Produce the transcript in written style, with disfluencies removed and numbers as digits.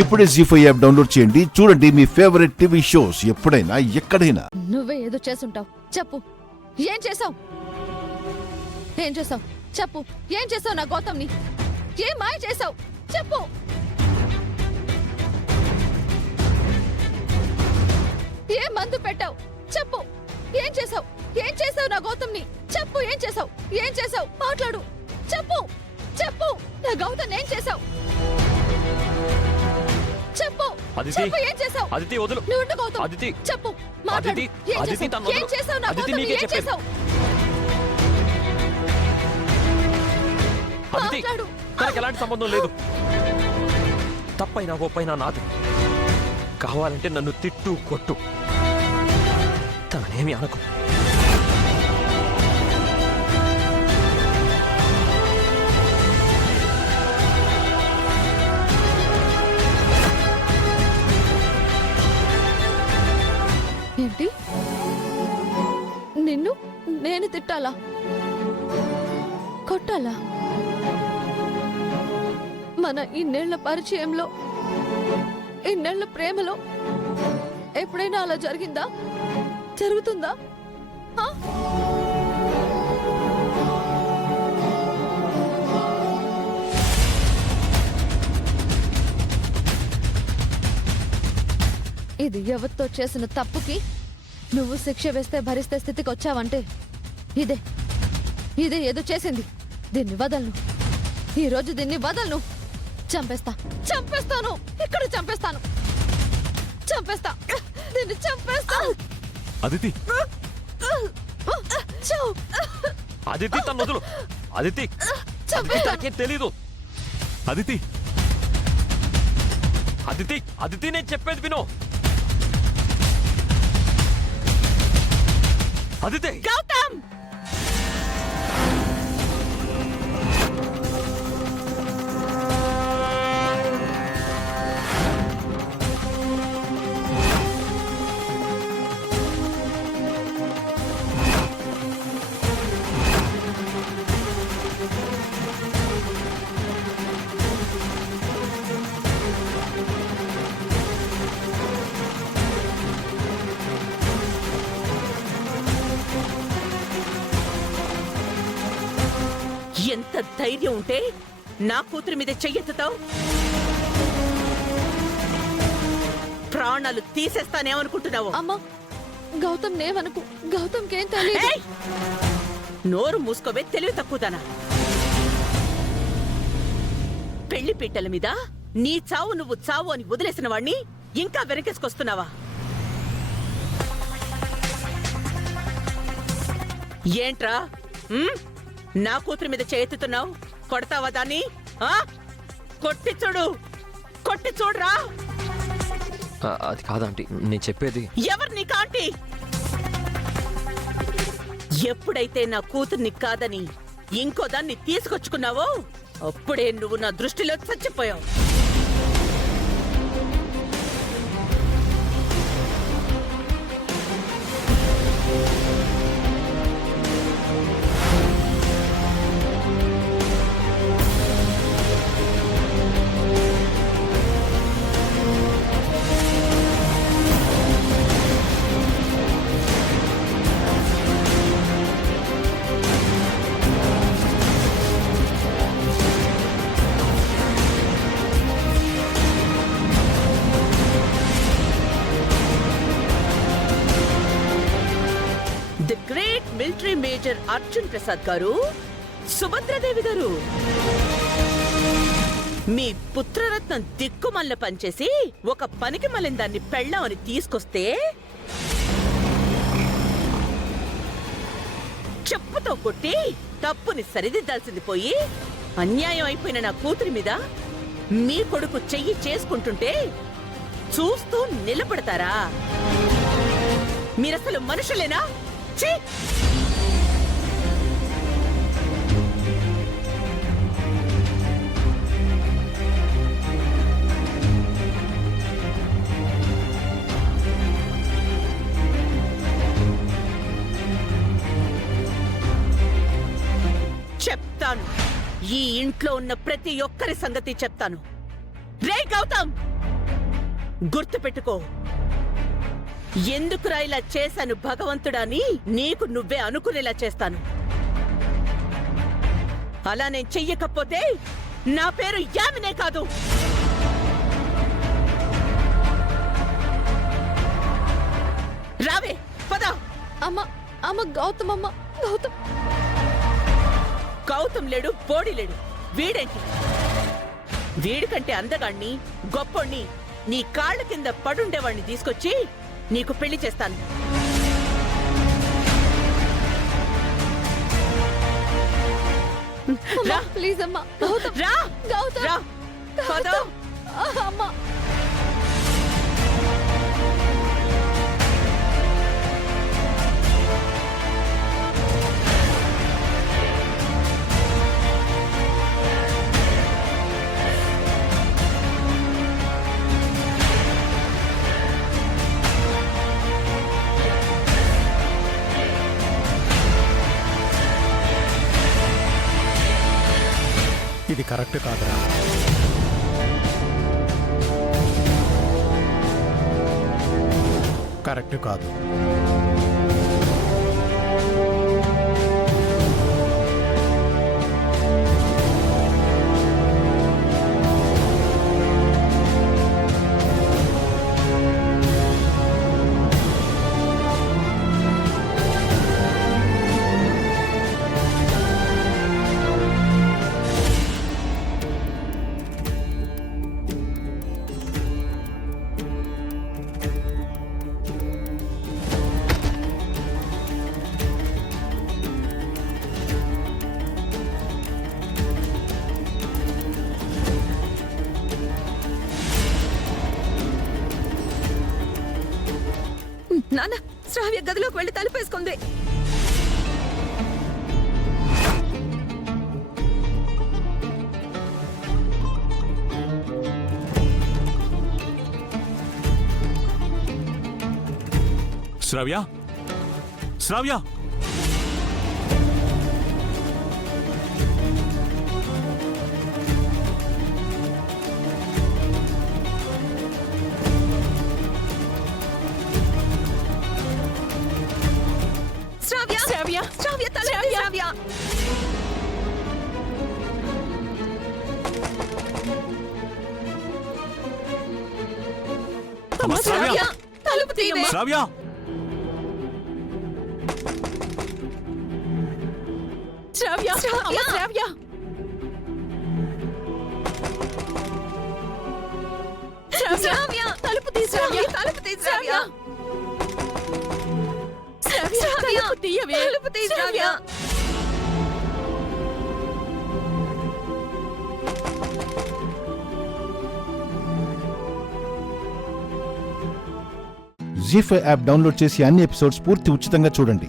ఇప్పుడే జీ5 app download చేయండి. చూడండి మీ ఫేవరెట్ టీవీ షోస్ ఎప్పుడైనా ఎక్కడైనా. నువ్వే ఏదో చేసుంటావు. చెప్పు, ఏం చేసావు? ఏం చేసావు? చెప్పు, ఏం చేసావు? నా గౌతమ్ని ఏం మాయ చేసావు? చెప్పు. ఏం మందు పెట్టావు? చెప్పు, ఏం చేసావు? ఏం చేసావు నా గౌతమ్ని? చెప్పు, ఏం చేసావు? ఏం చేసావు? మాట్లాడు. చెప్పు, చెప్పు, నా గౌతమ్ ఏం చేసావు? చెప్పు, చెప్పు, ఏం చేసావు? అదితి వదులు. నువ్వు ఉండు గౌతమ్. అదితి, చెప్పు, మాట్లాడు. ఏం చేసావు? ఏం చేసావు నా గౌతమ్ని? ఏం చేసావు? అదితి, తనకి ఎలాంటి సంబంధం లేదు. తప్పైనా గొప్పైనా నాది. కావాలంటే నన్ను తిట్టు కొట్టు, తననేమి అనకు. ఏంటి? నిన్ను నేను తిట్టాలా? కొట్టాలా? మన ఇన్నేళ్ల పరిచయంలో, ఇన్నేళ్ల ప్రేమలో ఎప్పుడైనా అలా జరిగిందా? జరుగుతుందా? ఆ? ఇది ఎవరితో చేసిన తప్పుకి నువ్వు శిక్ష వేస్తే భరిస్తే స్థితికి వచ్చావంటే ఇదే ఇదే ఏదో చేసింది. దీన్ని వదలను. ఈ రోజు దీన్ని వదలను. చంపేస్తా, చంపేస్తాను. ఇక్కడ చంపేస్తాను, చంపేస్తా. దీన్ని చంపేస్తా. అదితి, అదితి, తను వదులు. అదితి, నాకే తెలీదు. అదితి, అదితి, అదితి, నేను చెప్పేది విను. అదితి, గౌతమ్, ఎంత ధైర్యం ఉంటే నా కూతురి మీద చెయ్యెత్తుతావు? ప్రాణాలు తీసేస్తానేమనుకుంటున్నావు? అమ్మా, గౌతమ్ నేవనుకు. గౌతమ్కేం తెలియదు. ఏయ్! నోరు మూసుకోవే, తెలివి తక్కువదానా. పెళ్లి పీటల మీద నీ చావు నువ్వు చావు అని వదిలేసిన వాణ్ణి ఇంకా వెనకేసుకొస్తున్నావా? ఏంట్రా నా కూతురి మీద చేతుతున్నావు? కొడతావా దాన్ని? కొట్టి చూడు, కొట్టి చూడరా. అది కాదంటీ, నేను చెప్పేది. ఎవరు నీ కాంటీ? ఎప్పుడైతే నా కూతుర్ని కాదని ఇంకో దాన్ని తీసుకొచ్చుకున్నావో అప్పుడే నువ్వు నా దృష్టిలో చచ్చిపోయావు. మిలిటరీ మేజర్ అర్జున్ ప్రసాద్ గారు, సుభద్రాదేవి గారు, మీ పుత్రరత్నం దిక్కుమల్ల పనిచేసి ఒక పనికి మళ్ళీ దాన్ని పెళ్ళామని తీసుకొస్తే చెప్పుతో కొట్టి తప్పుని సరిదిద్దాల్సింది పోయి అన్యాయం అయిపోయిన నా కూతురి మీద మీ కొడుకు చెయ్యి చేసుకుంటుంటే చూస్తూ నిలబడతారా? మీరసలు మనుషులేనా? ఛీ! చెప్తాను, ఈ ఇంట్లో ఉన్న ప్రతి ఒక్కరి సంగతి చెప్తాను. రే గౌతమ్, గుర్తుపెట్టుకో, ఎందుకురా ఇలా చేశాను భగవంతుడాని నీకు నువ్వే అనుకునేలా చేస్తాను. అలా నేను చెయ్యకపోతే నా పేరు యామినే కాదు. రావే, పద. అమ్మ అమ్మ గౌతమ్, అమ్మ గౌతమ్. గౌతమ్ లేడు, బోడి లేడు. వీడేంటి? వీడికంటే అందగాణ్ణి, గొప్పోణ్ణి, నీ కాళ్ళ కింద పడుండేవాణ్ణి తీసుకొచ్చి నీకు పెళ్లి చేస్తాను. రా, ప్లీజ్ అమ్మ గౌతమ్. రా, గౌతమ్. రా, పద. అమ్మ ఇది కరెక్ట్ కాదురా. కరెక్ట్ కాదు. నాన్న, శ్రావ్య గదిలోకి వెళ్ళి తలుపేసుకుంది. శ్రావ్య, శ్రావ్య, శ్రావ్య, శ్రావ్య, శ్రావ్య, తలుపు, శ్రావ్య. అమ్మ శ్రావ్య, తలుపు తీయమ్మ. శ్రావ్య, శ్రావ్య, అమ్మ శ్రావ్య. శ్రావ్య, తలుపు తీ శ్రావ్య, తలుపు తీ శ్రావ్య. శ్రావ్య, తలుపు తీయవే, తలుపు తీ శ్రావ్య. జీ5 యాప్ డౌన్లోడ్ చేసి అన్ని ఎపిసోడ్స్ పూర్తి ఉచితంగా చూడండి.